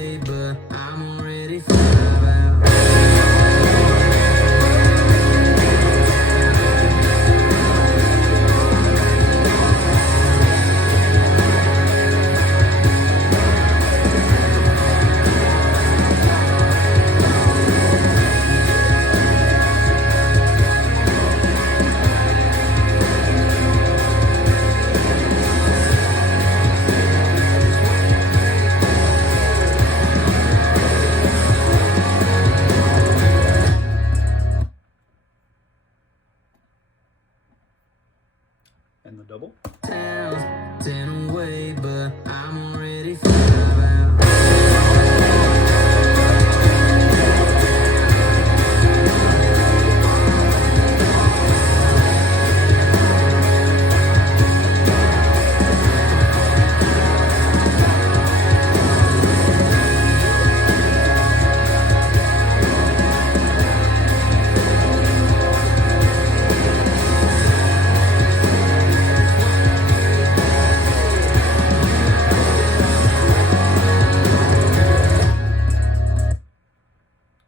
way, but I'm ready for that. And the double. Tempting away, but I'm ready for that.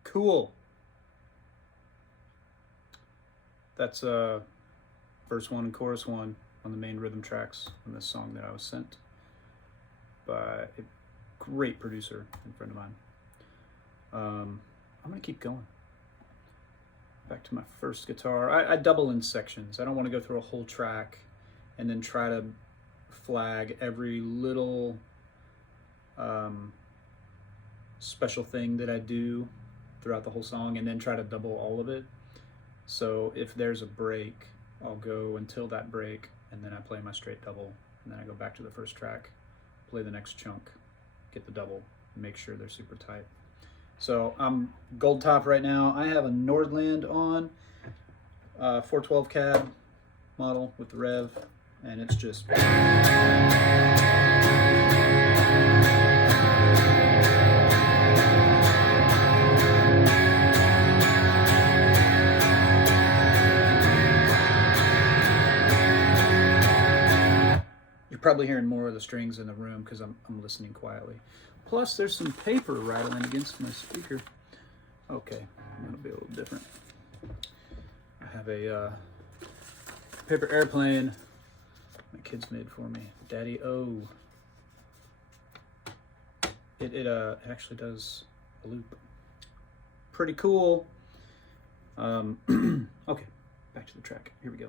Cool. That's verse 1 and chorus 1 on the main rhythm tracks on this song that I was sent by a great producer and friend of mine. I'm gonna keep going. Back to my first guitar. I double in sections. I don't want to go through a whole track and then try to flag every little special thing that I do throughout the whole song and then try to double all of it. So if there's a break, I'll go until that break and then I play my straight double and then I go back to the first track, play the next chunk, get the double, make sure they're super tight. So I'm gold top right now. I have a Nordland on, 412 cab model with the Revv, and it's just probably hearing more of the strings in the room because I'm listening quietly. Plus, there's some paper rattling against my speaker. Okay, I'm gonna be a little different. I have a paper airplane my kids made for me. Daddy O. It actually does a loop. Pretty cool. Okay, back to the track. Here we go.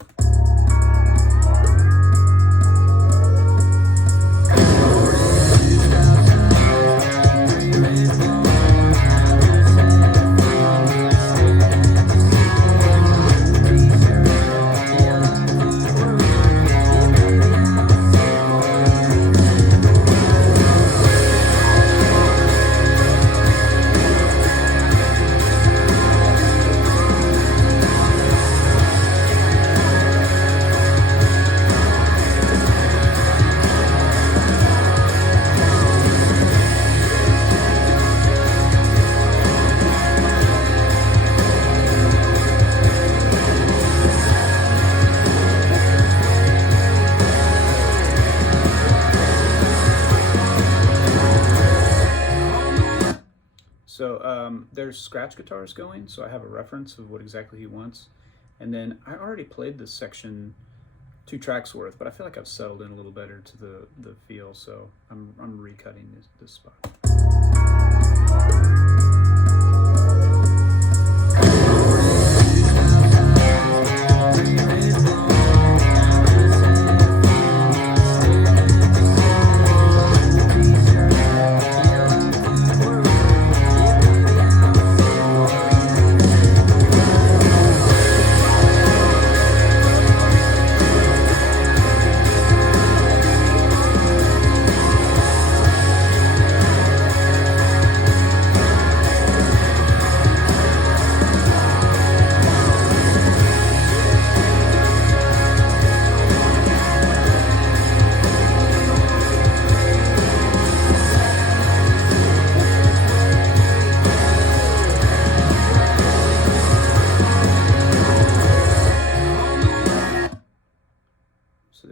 So there's scratch guitars going, so I have a reference of what exactly he wants. And then I already played this section 2 tracks worth, but I feel like I've settled in a little better to the feel, so I'm recutting this spot.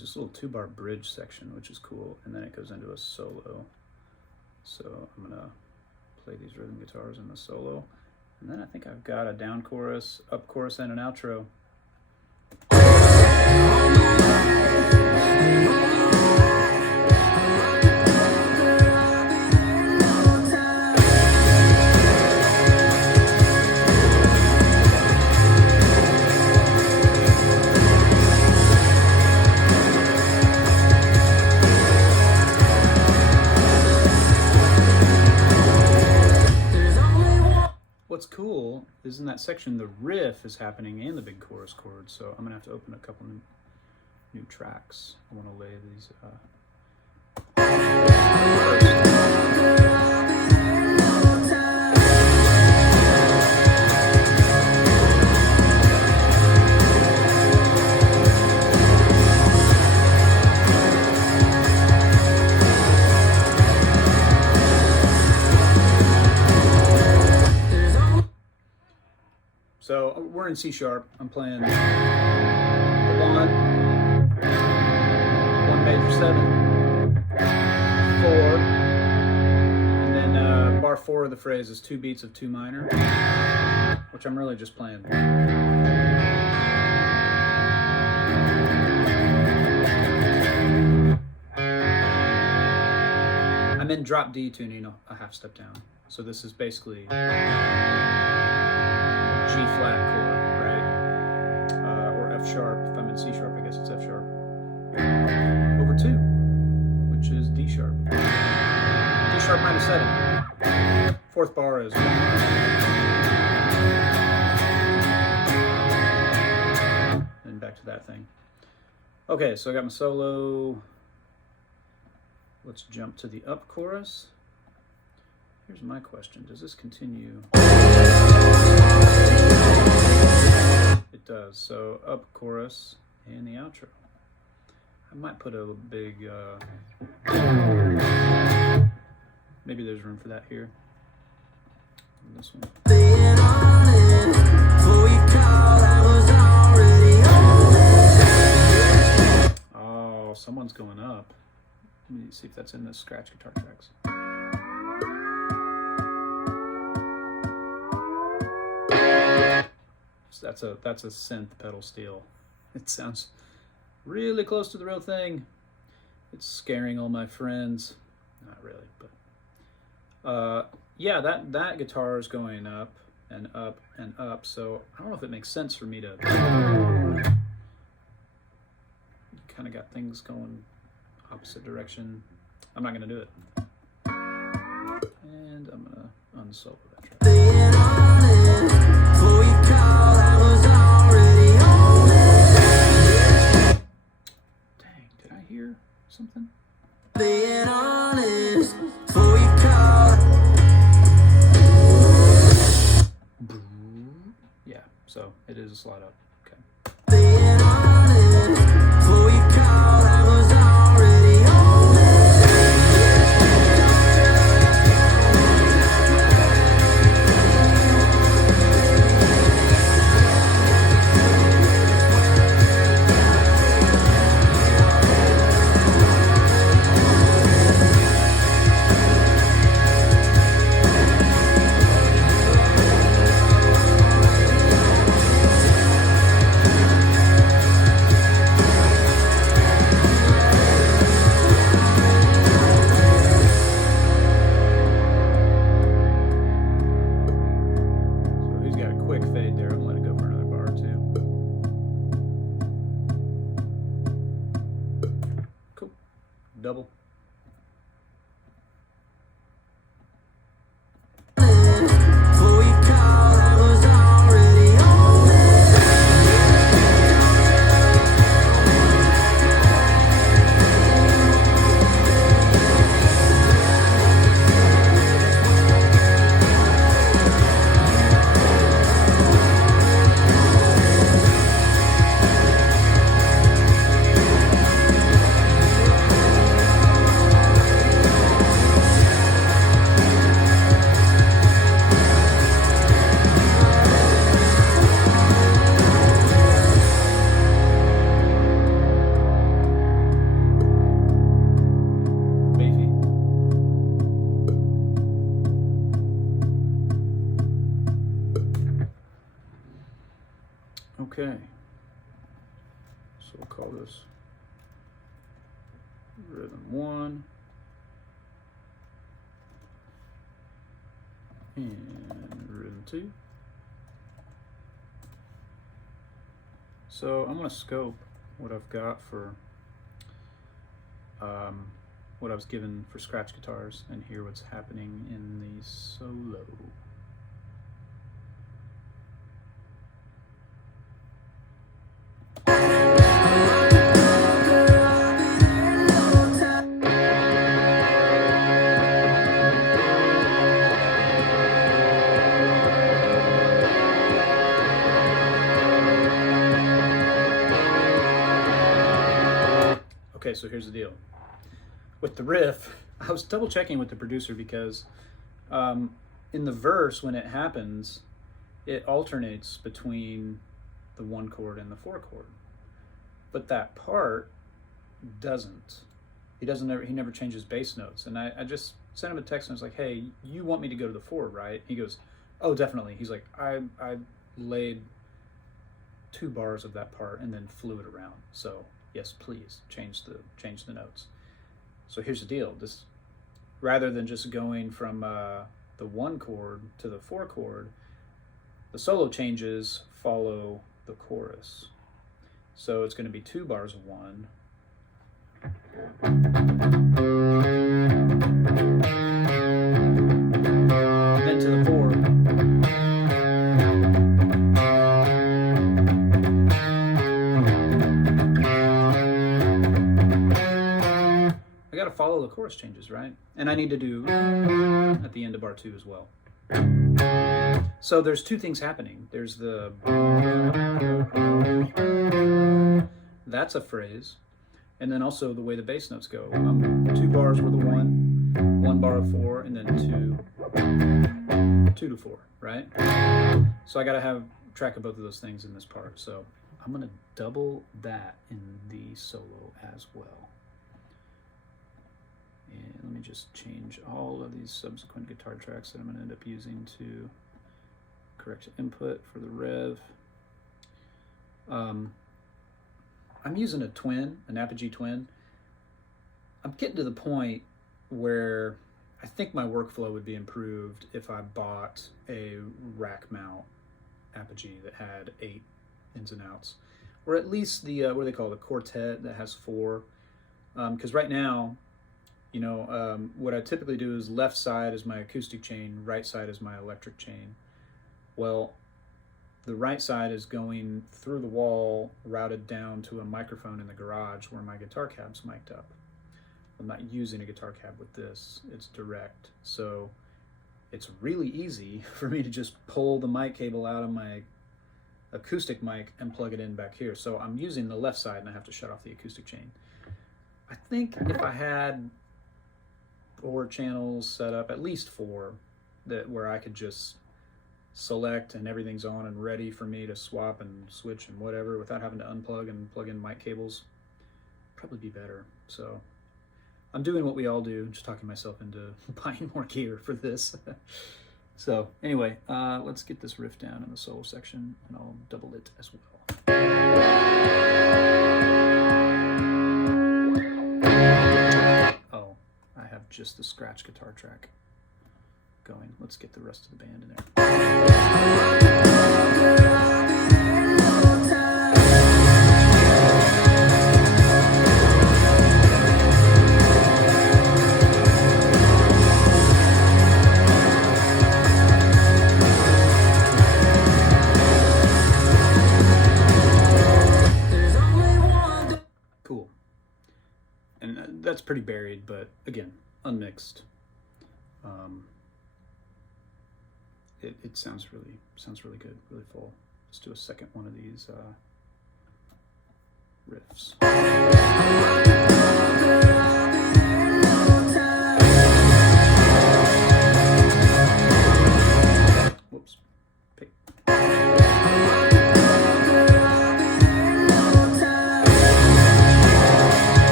This little 2-bar bridge section, which is cool, and then it goes into a solo. So I'm gonna play these rhythm guitars in the solo. And then I think I've got a down chorus, up chorus, and an outro. What's cool is in that section the riff is happening and the big chorus chord, so I'm gonna have to open a couple new tracks. I want to lay these So we're in C sharp. I'm playing a 1 major 7, 4, and then bar 4 of the phrase is 2 beats of 2 minor, which I'm really just playing. I'm in drop D tuning a half step down. So this is basically G flat chord, right? Or F sharp. If I'm in C sharp, I guess it's F sharp. Over 2, which is D sharp. D sharp minus 7. Fourth bar is 1. And back to that thing. Okay, so I got my solo. Let's jump to the up chorus. Here's my question. Does this continue? It does. So up chorus and the outro. I might put a big, maybe there's room for that here. And this one. Oh, someone's going up. Let me see if that's in the scratch guitar tracks. That's a synth pedal steel. It sounds really close to the real thing. It's scaring all my friends. Not really, but yeah, that guitar is going up and up and up. So I don't know if it makes sense for me to kind of got things going opposite direction. I'm not gonna do it, and I'm gonna unsolo that track. Dang, did I hear something? Being honest, before you call. Yeah, so it is a slide up. Okay. Being honest, before you call, I was already on Okay. So we'll call this rhythm 1 and rhythm 2. So I'm going to scope what I've got for what I was given for scratch guitars and hear what's happening in the solo. Okay, so here's the deal. With the riff, I was double checking with the producer because in the verse, when it happens, it alternates between the 1 chord and the 4 chord. But that part doesn't. He never changes bass notes. And I just sent him a text and I was like, hey, you want me to go to the 4, right? He goes, oh, definitely. He's like, I laid 2 bars of that part and then flew it around. So yes, please change the notes. So here's the deal. This, rather than just going from the 1 chord to the 4 chord, the solo changes follow the chorus. So it's going to be 2 bars of 1. Then to the 4. I got to follow the chorus changes, right? And I need to do at the end of bar 2 as well. So there's 2 things happening. There's the, that's a phrase, and then also the way the bass notes go. 2 bars with a 1 bar of 4, and then 2 to 4, right? So I got to have track of both of those things in this part. So I'm going to double that in the solo as well. And let me just change all of these subsequent guitar tracks that I'm going to end up using to correct input for the Revv. I'm using a twin, an Apogee twin. I'm getting to the point where I think my workflow would be improved if I bought a rack mount Apogee that had 8 ins and outs, or at least the what do they call it, the quartet that has 4. Because right now, you know, what I typically do is left side is my acoustic chain, right side is my electric chain. Well, the right side is going through the wall, routed down to a microphone in the garage where my guitar cab's mic'd up. I'm not using a guitar cab with this, it's direct. So it's really easy for me to just pull the mic cable out of my acoustic mic and plug it in back here. So I'm using the left side and I have to shut off the acoustic chain. I think if I had 4 channels set up, at least 4, that where I could just select and everything's on and ready for me to swap and switch and whatever without having to unplug and plug in mic cables, probably be better. So I'm doing what we all do, just talking myself into buying more gear for this. So anyway, let's get this riff down in the solo section and I'll double it as well. Oh, I have just the scratch guitar track going. Let's get the rest of the band in there. Cool. And that's pretty buried, but again, unmixed. It sounds really good, really full. Let's do a second one of these riffs. Whoops. Pick.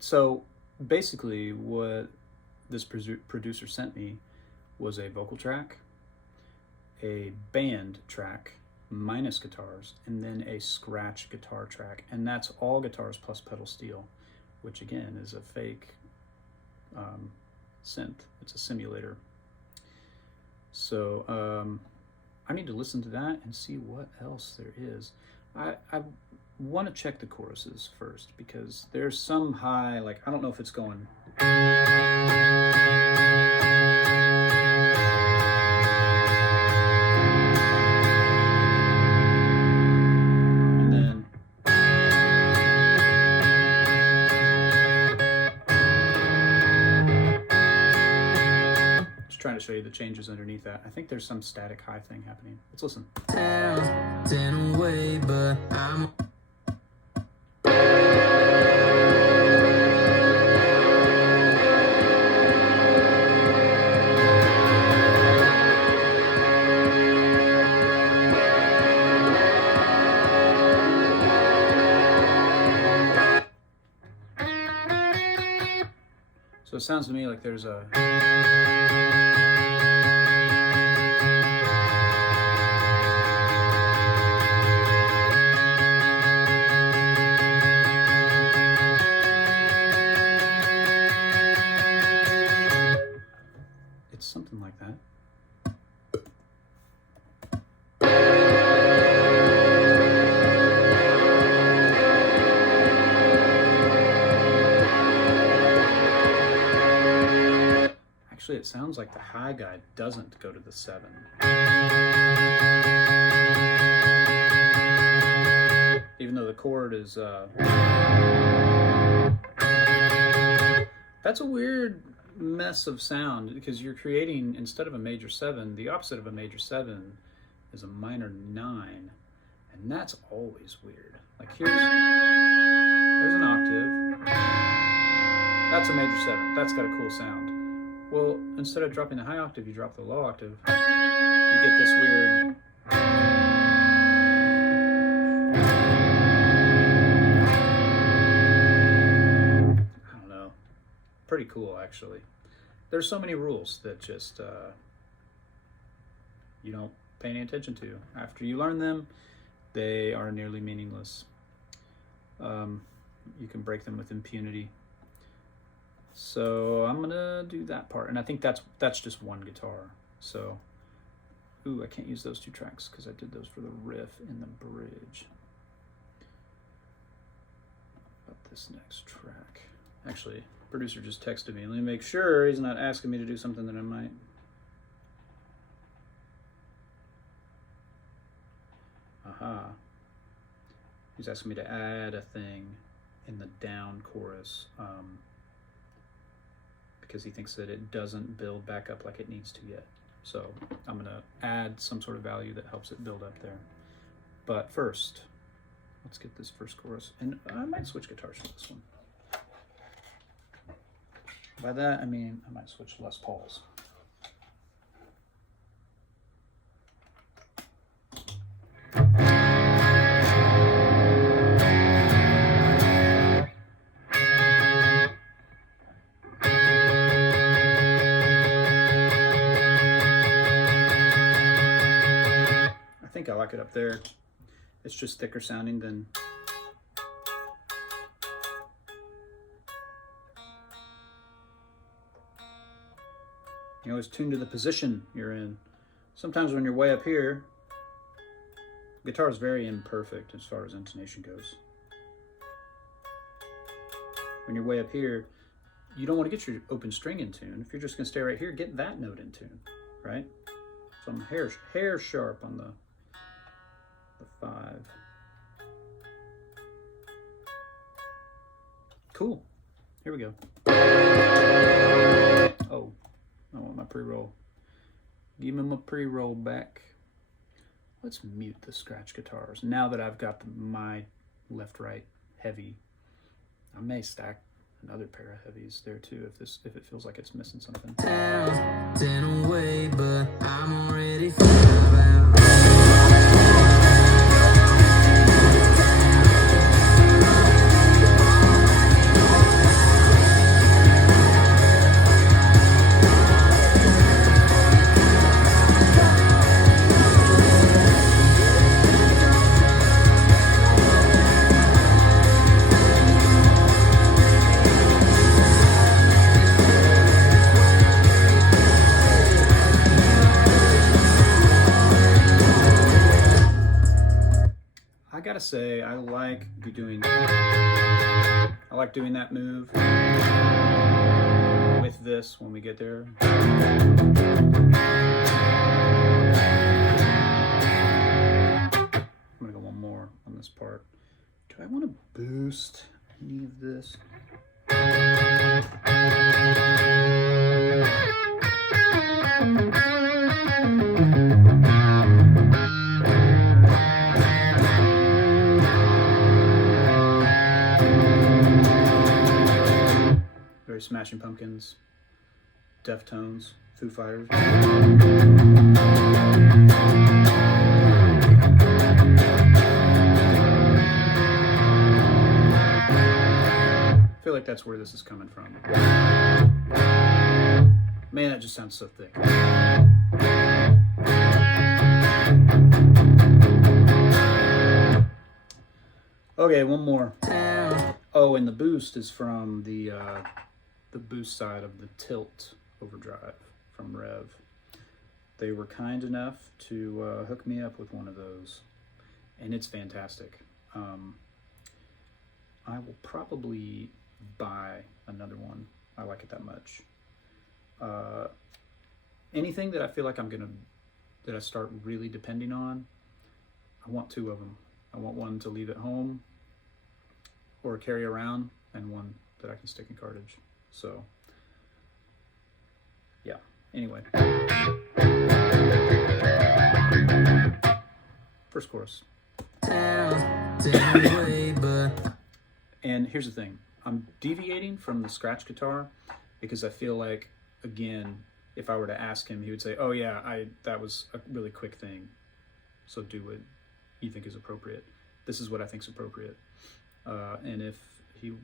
So basically what this producer sent me was a vocal track, a band track minus guitars, and then a scratch guitar track. And that's all guitars plus pedal steel, which again is a fake synth. It's a simulator. So I need to listen to that and see what else there is. I want to check the choruses first, because there's some high, like, I don't know if it's going. And then just trying to show you the changes underneath that. I think there's some static high thing happening. Let's listen. Away, but I'm So it sounds to me like there's a it's something like that. Actually, it sounds like the high guy doesn't go to the 7. Even though the chord is that's a weird mess of sound, because you're creating, instead of a major 7, the opposite of a major 7 is a minor 9, and that's always weird. Like there's an octave, that's a major 7, that's got a cool sound. Well, instead of dropping the high octave, you drop the low octave, you get this weird pretty cool, actually. There's so many rules that just you don't pay any attention to. After you learn them, they are nearly meaningless. You can break them with impunity. So I'm gonna do that part, and I think that's just one guitar. So, ooh, I can't use those 2 tracks because I did those for the riff in the bridge. About this next track, actually. Producer just texted me. Let me make sure he's not asking me to do something that I might. Aha. He's asking me to add a thing in the down chorus because he thinks that it doesn't build back up like it needs to yet. So I'm gonna add some sort of value that helps it build up there. But first, let's get this first chorus. And I might switch guitars for this one. By that, I mean I might switch Les Pauls. I think I like it up there. It's just thicker sounding than. You always tune to the position you're in. Sometimes when you're way up here, guitar is very imperfect as far as intonation goes. When you're way up here, you don't want to get your open string in tune. If you're just going to stay right here, get that note in tune, right? So I'm hair sharp on the 5. Cool. Here we go. Oh. I want my pre-roll. Give me my pre-roll back. Let's mute the scratch guitars. Now that I've got my left-right heavy, I may stack another pair of heavies there too if it feels like it's missing something. Away, but I'm already found. gotta say, I like doing that move with this when we get there. I'm gonna go one more on this part. Do I want to boost any of this? Very Smashing Pumpkins, Deftones, Foo Fighters. I feel like that's where this is coming from. Man, that just sounds so thick. Okay, one more. Oh, and the boost is from the boost side of the Tilt overdrive from Revv. They were kind enough to hook me up with one of those, and it's fantastic. I will probably buy another one. I like it that much. Anything that I feel like that I start really depending on, I want two of them. I want one to leave at home or carry around, and one that I can stick in cartridge. So, yeah. Anyway. First chorus. And here's the thing. I'm deviating from the scratch guitar because I feel like, again, if I were to ask him, he would say, oh yeah, that was a really quick thing. So do what you think is appropriate. This is what I think is appropriate. And if he,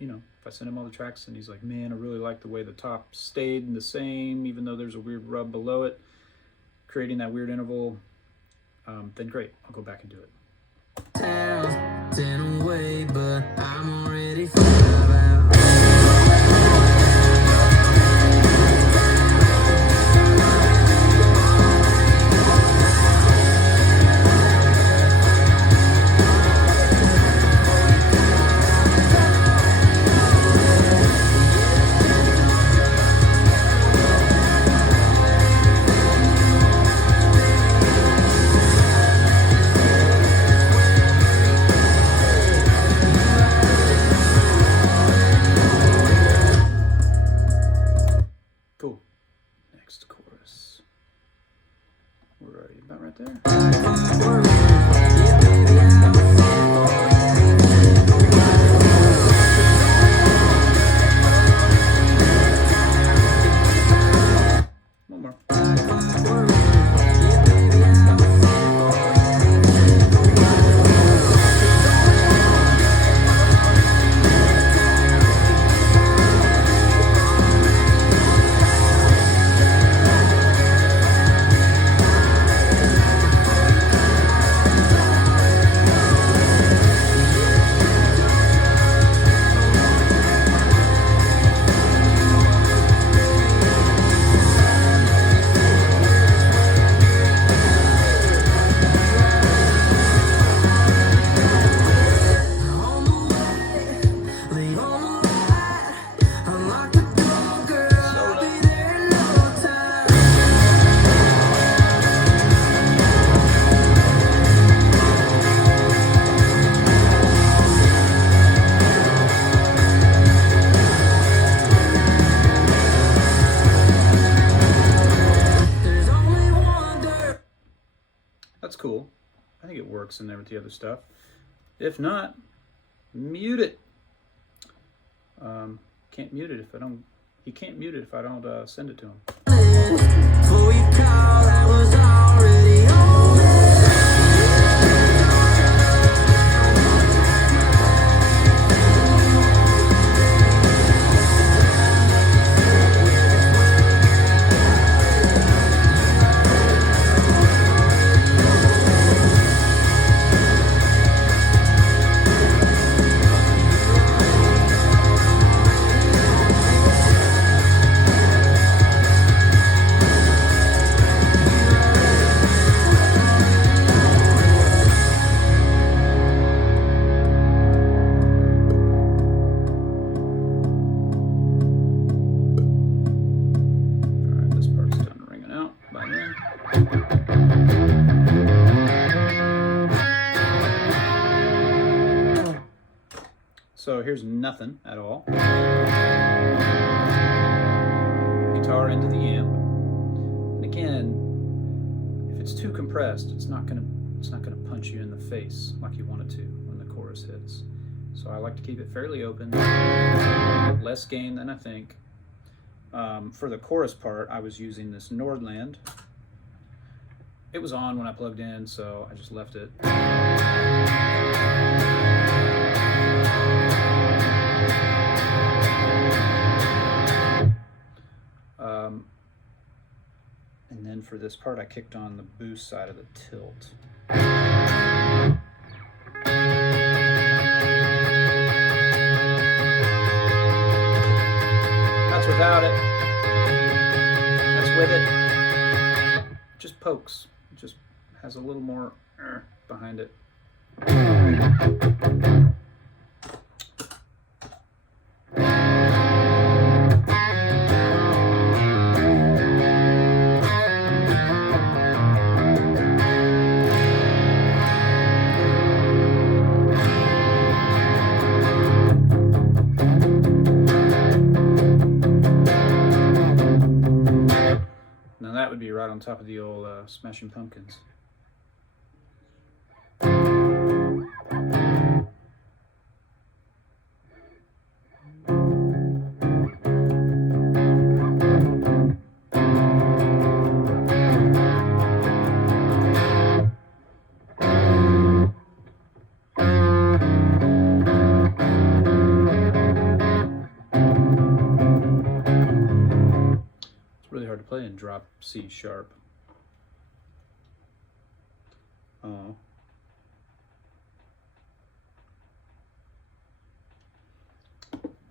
if I send him all the tracks and he's like, man, I really like the way the top stayed the same, even though there's a weird rub below it, creating that weird interval, then great, I'll go back and do it. Away, but I'm already found out. That's cool. I think it works in there with the other stuff. If not, mute it. Can't mute it if I don't. He can't mute it if I don't send it to him. Before we called, I was already on it. So here's nothing at all. Guitar into the amp. And again, if it's too compressed, it's not gonna punch you in the face like you want it to when the chorus hits. So I like to keep it fairly open, less gain than I think. For the chorus part, I was using this Nordland. It was on when I plugged in, so I just left it. And then for this part, I kicked on the boost side of the tilt. That's without it. That's with it. Just pokes. It just has a little more behind it. That would be right on top of the old Smashing Pumpkins. Really hard to play in drop C sharp. Oh.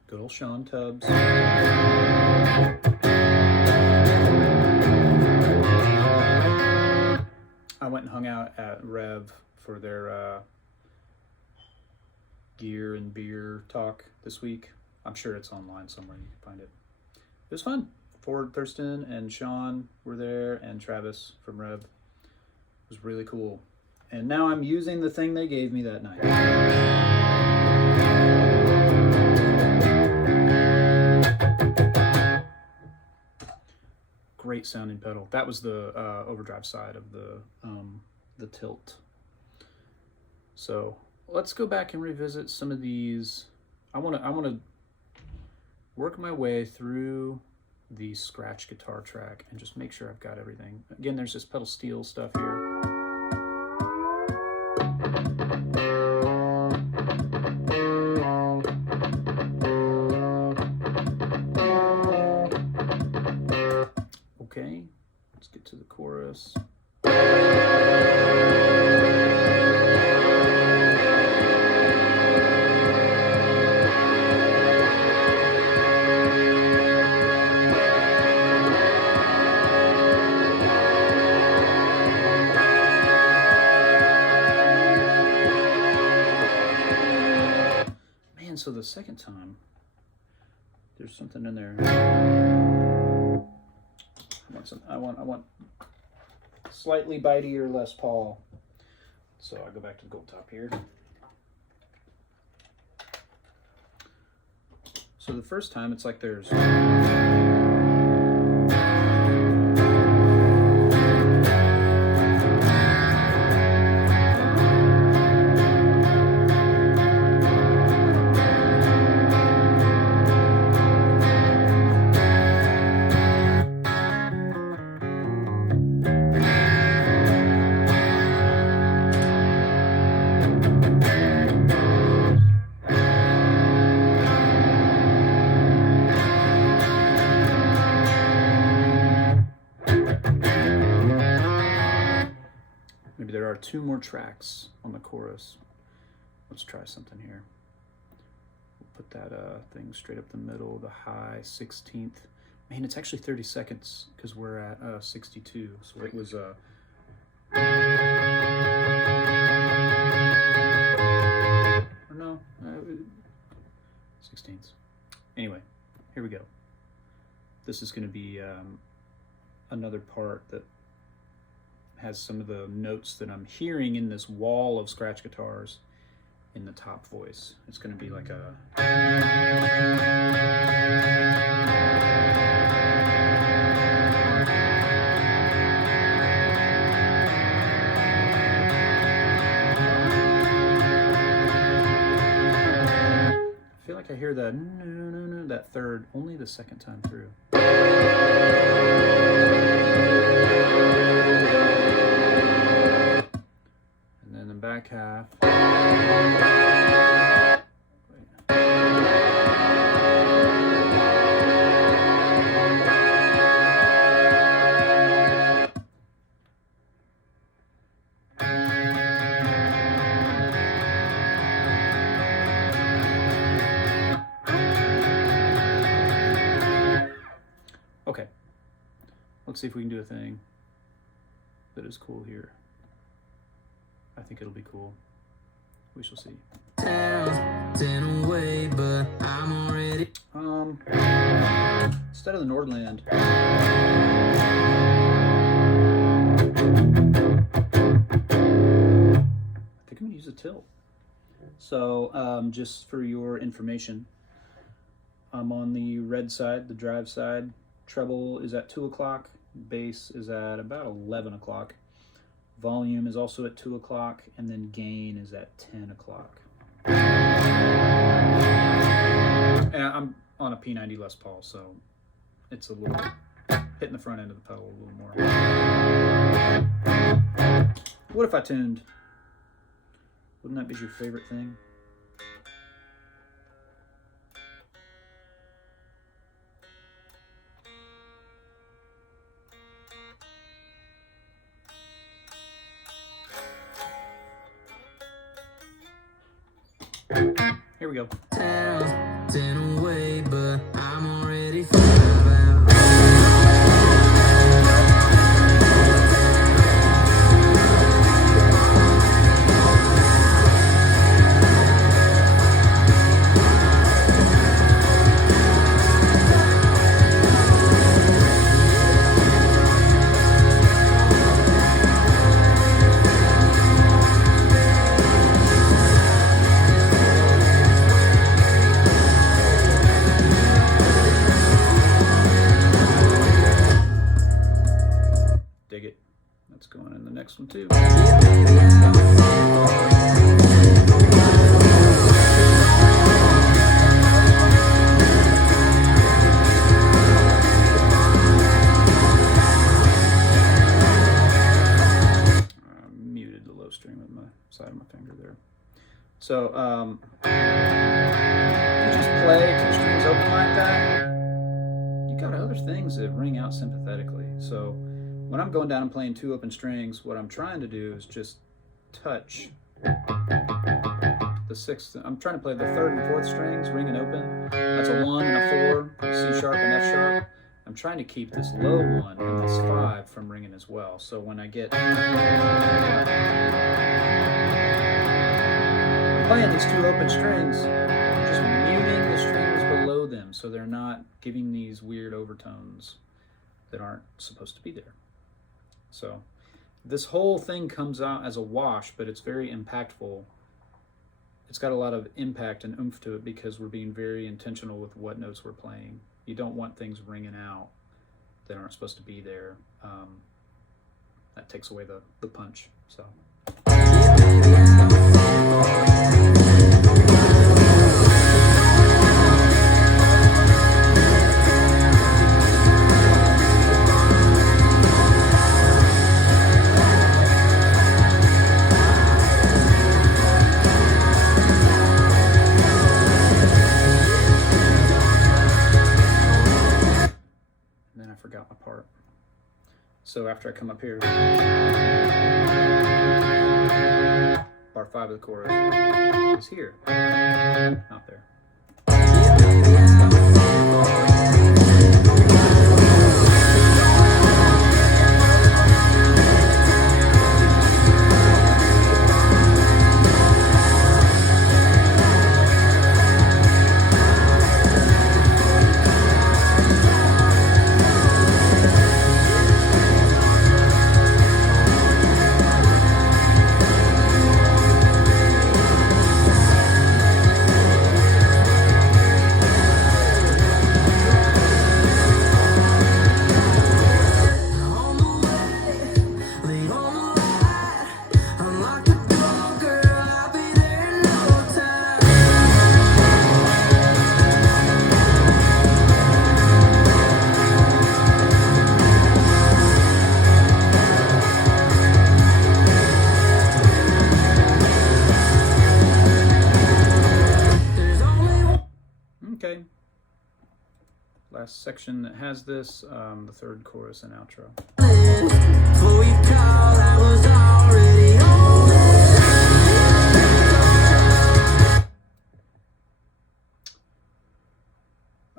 Good old Sean Tubbs. I went and hung out at Revv for their gear and beer talk this week. I'm sure it's online somewhere, you can find it. It was fun. Ford, Thurston, and Sean were there, and Travis from Revv. It was really cool. And now I'm using the thing they gave me that night. Great sounding pedal. That was the overdrive side of the tilt. So let's go back and revisit some of these. I want to work my way through the scratch guitar track and just make sure I've got everything. Again, there's this pedal steel stuff here. Okay, let's get to the chorus. So the second time, there's something in there. I want slightly bitier Les Paul. So I go back to the gold top here. So the first time, it's like there's there are 2 more tracks on the chorus. Let's try something here. We'll put that thing straight up the middle, the high 16th. Man, it's actually 30 seconds because we're at 62. So it was or no, 16ths. Anyway, here we go. This is going to be another part that has some of the notes that I'm hearing in this wall of scratch guitars, in the top voice. It's going to be like a... I feel like I hear that that third only the second time through. And then the back half. Okay, let's see if we can do a thing that is cool here. I think it'll be cool. We shall see. Away, but I'm already... Instead of the Nordland, I think I'm gonna use a tilt. So just for your information, I'm on the red side, the drive side. Treble is at 2 o'clock, bass is at about 11 o'clock. Volume is also at 2 o'clock, and then gain is at 10 o'clock. And I'm on a P90 Les Paul, so it's a little hitting the front end of the pedal a little more. What if I tuned? Wouldn't that be your favorite thing? Here we go. Away, but I'm already Dig it. That's going in the next one too. Muted the low string with my side of my finger there. So you just play 2 strings open like that, you got other things that ring out sympathetically. So when I'm going down and playing 2 open strings, what I'm trying to do is just touch the 6th. I'm trying to play the 3rd and 4th strings ringing open. That's a 1 and a 4, C sharp and F sharp. I'm trying to keep this low 1 and this 5 from ringing as well. So when I get playing these 2 open strings, I'm just muting the strings below them so they're not giving these weird overtones that aren't supposed to be there. So this whole thing comes out as a wash, but it's very impactful. It's got a lot of impact and oomph to it because we're being very intentional with what notes we're playing. You don't want things ringing out that aren't supposed to be there. That takes away the punch. So. Forgot my part. So after I come up here, bar 5 of the chorus is here, not there. last section that has this, the third chorus and outro. Before you called, I was already home.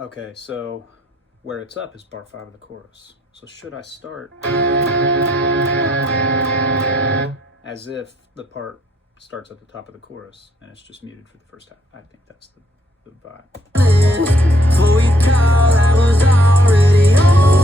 Okay, so where it's up is bar 5 of the chorus. So should I start as if the part starts at the top of the chorus and it's just muted for the first half? I think that's the vibe. Before you called, I was already home.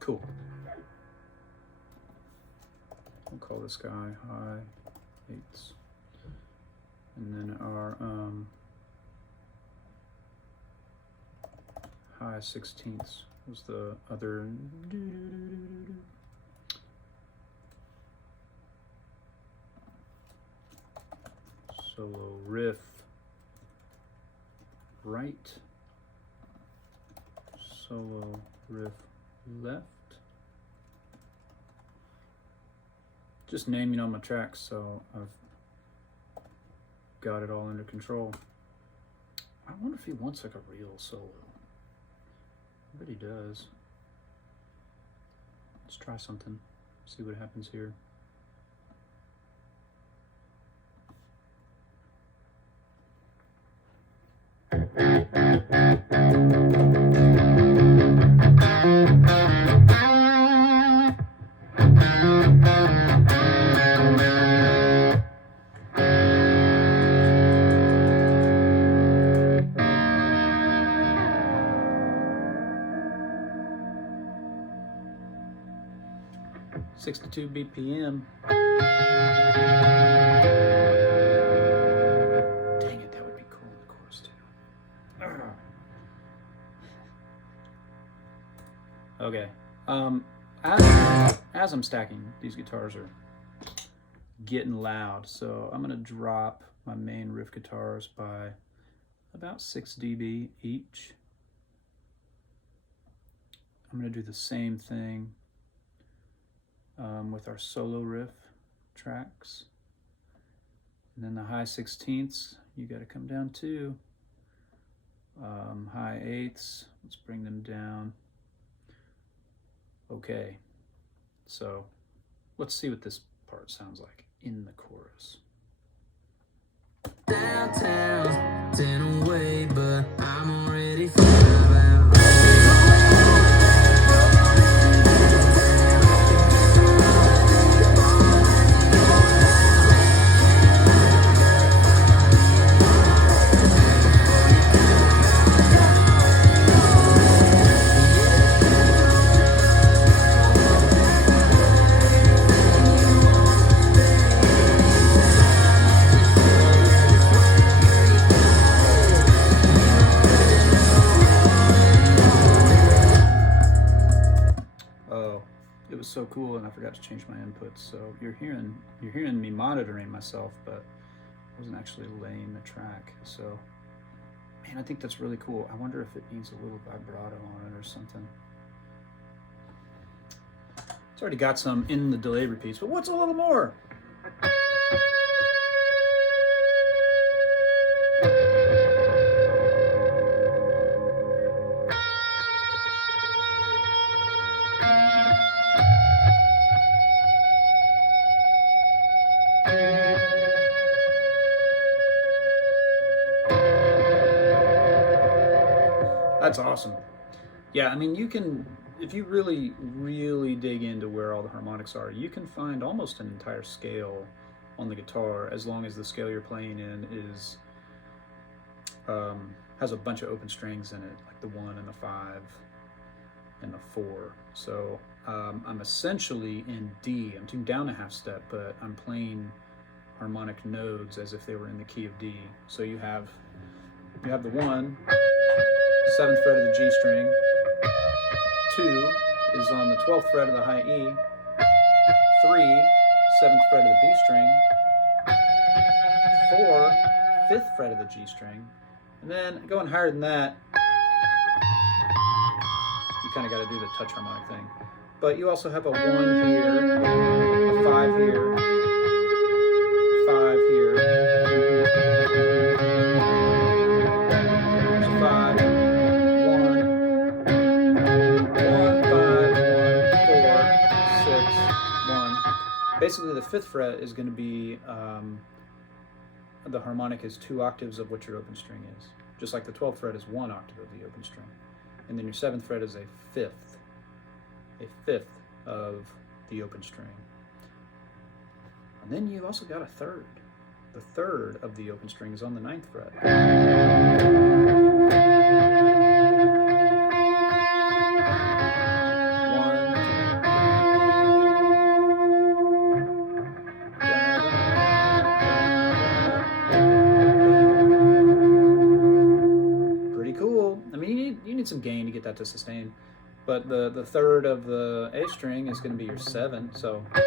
Cool. We'll call this guy high 8s. And then our high 16ths was the other. Solo riff right, solo riff left. Just naming all my tracks, so I've got it all under control. I wonder if he wants like a real solo. I bet he does. Let's try something, see what happens here. .62 BPM. Dang it, that would be cool in the chorus too. Okay. As I'm stacking, these guitars are getting loud, so I'm gonna drop my main riff guitars by about 6 dB each. I'm gonna do the same thing with our solo riff tracks. And then the high 16ths, you gotta come down too. High 8ths, let's bring them down. Okay, so let's see what this part sounds like in the chorus. Downtown, 10 away, but I'm already flying out. So cool, and I forgot to change my inputs, so you're hearing me monitoring myself, but I wasn't actually laying the track. So man, I think that's really cool. I wonder if it needs a little vibrato on it or something. It's already got some in the delay repeats, but what's a little more? That's awesome. Yeah, I mean, you can, if you really, really dig into where all the harmonics are, you can find almost an entire scale on the guitar, as long as the scale you're playing in is has a bunch of open strings in it, like the 1 and the 5. and a 4. So I'm essentially in D. I'm tuned down a half step, but I'm playing harmonic nodes as if they were in the key of D. So you have the 1, 7th fret of the G string, 2 is on the 12th fret of the high E, 3, 7th fret of the B string, 4, 5th fret of the G string, and then going higher than that, you kind of got to do the touch harmonic thing. But you also have a 1 here, a 5 here, 5 here, there's a 5, 1, 1, 5, 1, 4, 6, 1. Basically, the 5th fret is going to be the harmonic is 2 octaves of what your open string is. Just like the 12th fret is 1 octave of the open string. And then your 7th fret is a fifth of the open string. And then you've also got a 3rd. The 3rd of the open string is on the 9th fret. Pretty cool. I mean, you need some gain to get that to sustain. But the 3rd of the A string is going to be your 7, so. I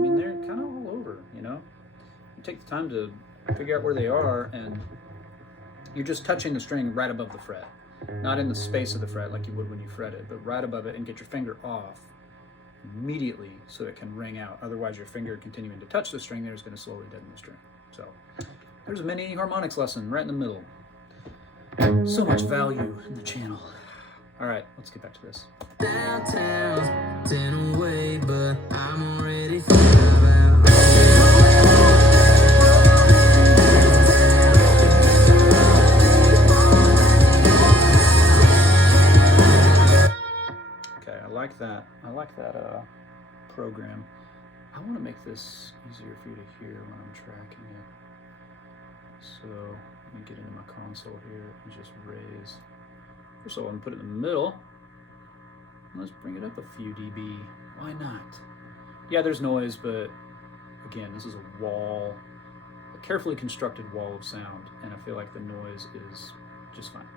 mean, they're kind of all over, you know? You take the time to figure out where they are, and you're just touching the string right above the fret. Not in the space of the fret like you would when you fret it, but right above it, and get your finger off immediately so it can ring out. Otherwise, your finger continuing to touch the string there is going to slowly deaden the string. So there's a mini harmonics lesson right in the middle. So much value in the channel. All right, let's get back to this. Downtown's 10 away, but I'm already 5 out. Okay, I like that. I like that program. I want to make this easier for you to hear when I'm tracking it. So let me get into my console here and just raise. First of all, I'm going to put it in the middle. Let's bring it up a few dB. Why not? Yeah, there's noise, but again, this is a wall, a carefully constructed wall of sound, and I feel like the noise is just fine.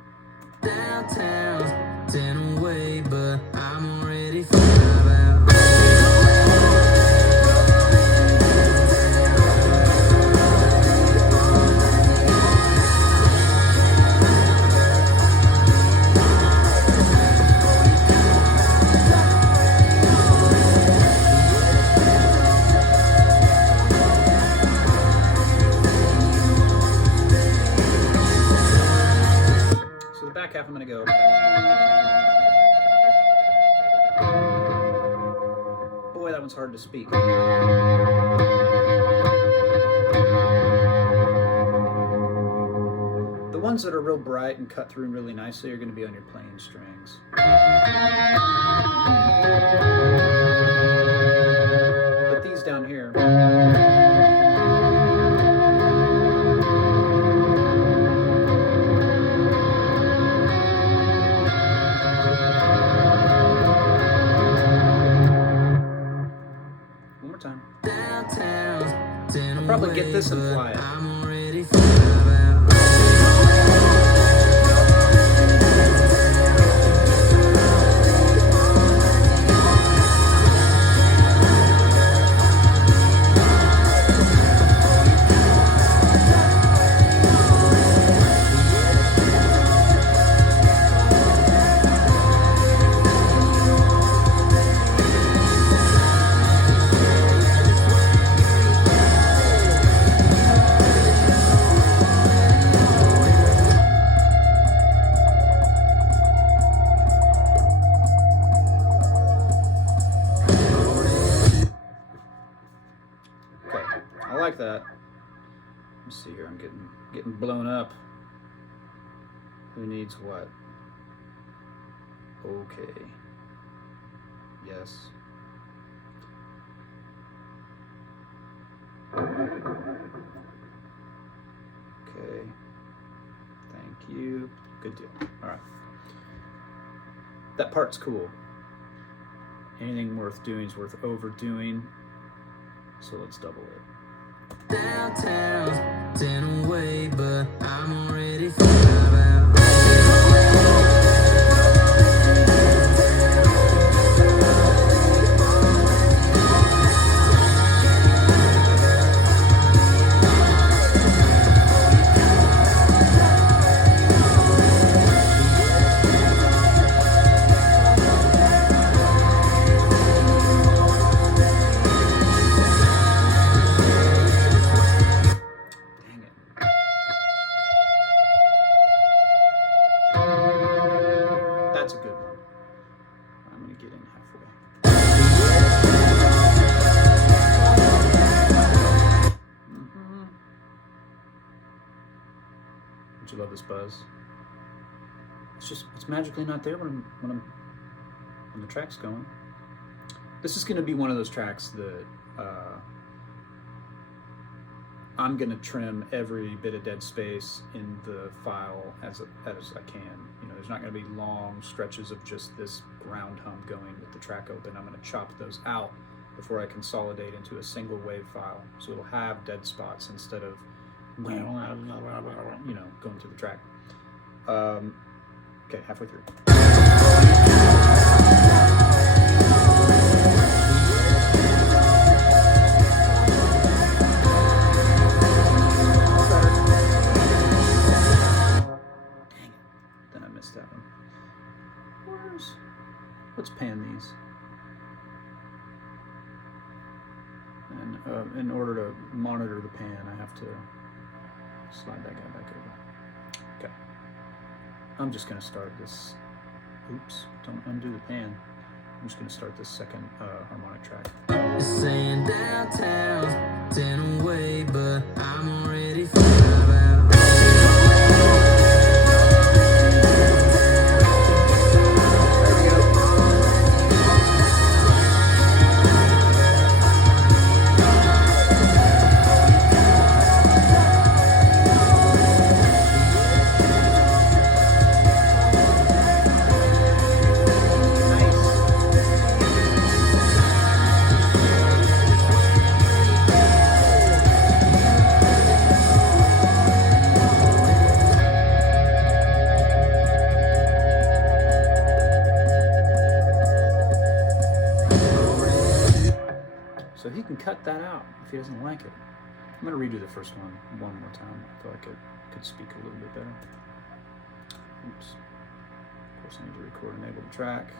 Downtown's 10 away, but I'm already 5 out. Back half I'm going to go. Boy, that one's hard to speak. The ones that are real bright and cut through really nicely are going to be on your playing strings. But these down here, time. I'll probably get this and fly it. Like that. Let's see here. I'm getting blown up. Who needs what? Okay. Yes. Okay. Thank you. Good deal. All right. That part's cool. Anything worth doing is worth overdoing. So let's double it. Downtown, 10 away, but I'm already 5 out. That's a good one. I'm going to get in halfway. Don't you love this buzz? It's magically not there when the track's going. This is going to be one of those tracks that I'm going to trim every bit of dead space in the file as I can. You know, there's not going to be long stretches of just this ground hum going with the track open. I'm going to chop those out before I consolidate into a single wave file. So it'll have dead spots instead of, you know, going through the track. Okay, halfway through. That one. Let's pan these. And in order to monitor the pan, I have to slide that guy back over. Okay. I'm just going to start this. Oops, don't undo the pan. I'm just going to start this second harmonic track. Saying downtown, 10 away, but I'm already 5 out. So he can cut that out if he doesn't like it. I'm going to redo the first one more time. I feel like I could speak a little bit better. Oops. Of course, I need to record enable the track.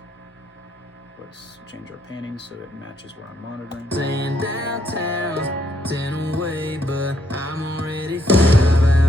Let's change our panning so it matches where I'm monitoring. Saying downtown, 10 away, but I'm already 5 out.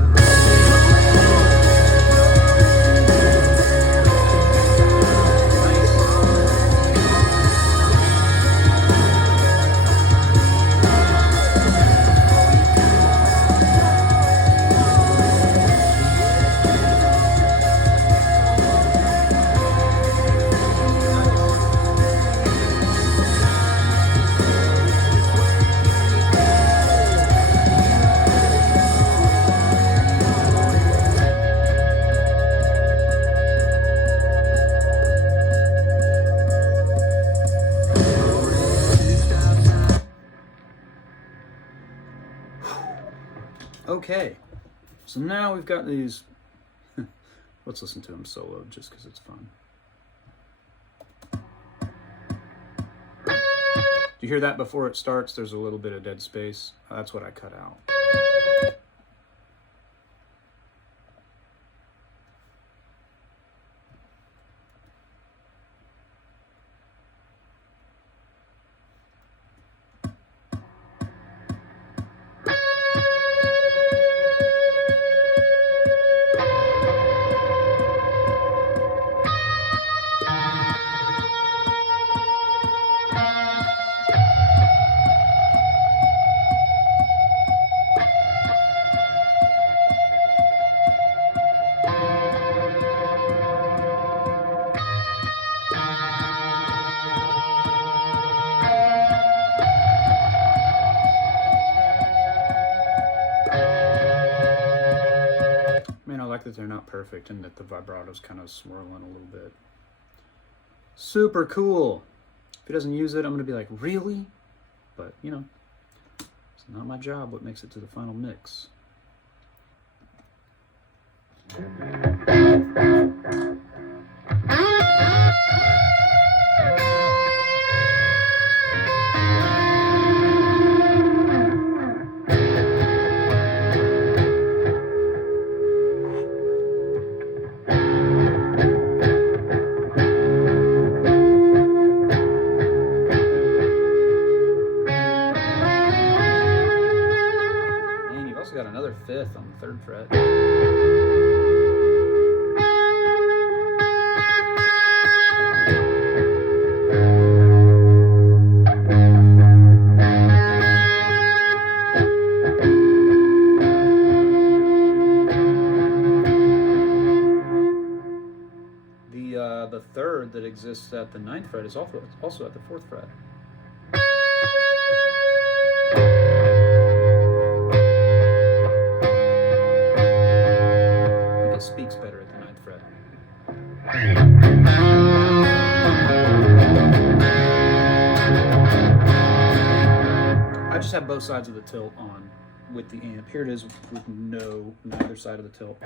Okay, so now we've got these. Let's listen to them solo just because it's fun. Do you hear that before it starts? There's a little bit of dead space. That's what I cut out. that they're not perfect and that the vibrato's kind of swirling a little bit. Super cool. If he doesn't use it, I'm going to be like, really? But, you know, it's not my job what makes it to the final mix. Got another fifth on the 3rd fret. The 3rd that exists at the 9th fret is also at the 4th fret. Speaks better at the 9th fret. I just have both sides of the tilt on with the amp. Here it is with neither side of the tilt.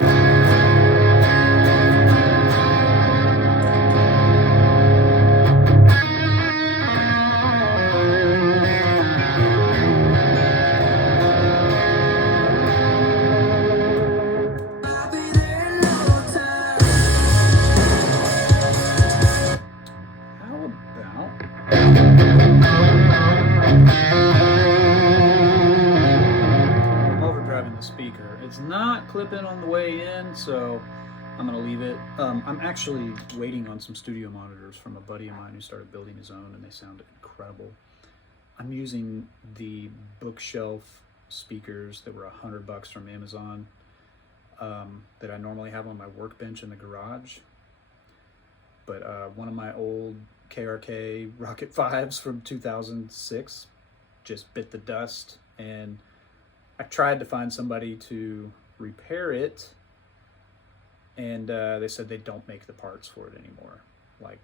It's not clipping on the way in, so I'm gonna leave it. I'm actually waiting on some studio monitors from a buddy of mine who started building his own, and they sound incredible. I'm using the bookshelf speakers that were $100 from Amazon that I normally have on my workbench in the garage. But one of my old KRK Rocket 5s from 2006 just bit the dust, and I tried to find somebody to repair it, and they said they don't make the parts for it anymore. Like,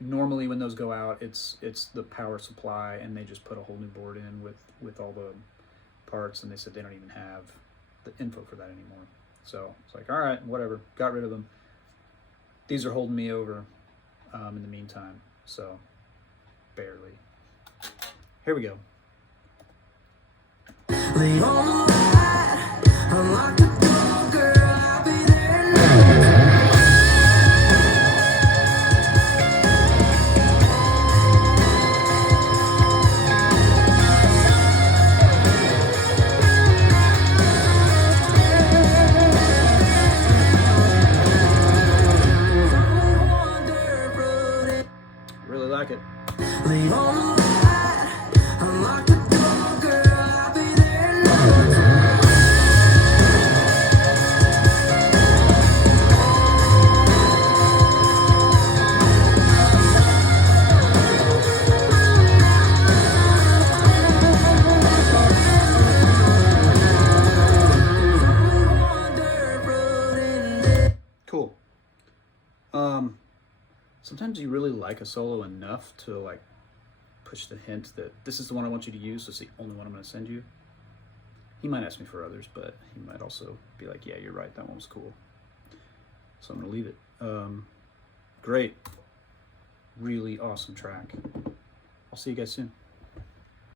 normally when those go out, it's the power supply, and they just put a whole new board in with all the parts, and they said they don't even have the info for that anymore. So it's like, all right, whatever, got rid of them. These are holding me over in the meantime, so barely. Here we go. Lay on the light, unlock the door, girl, I'll be there now. Really like it. Lay on the light, unlock the door, girl, I'll be there now. Cool. Sometimes you really like a solo enough to like push the hint that this is the one I want you to use, so it's the only one I'm going to send you. He might ask me for others, but he might also be like, yeah, you're right, that one was cool. So I'm going to leave it. Great. Really awesome track. I'll see you guys soon.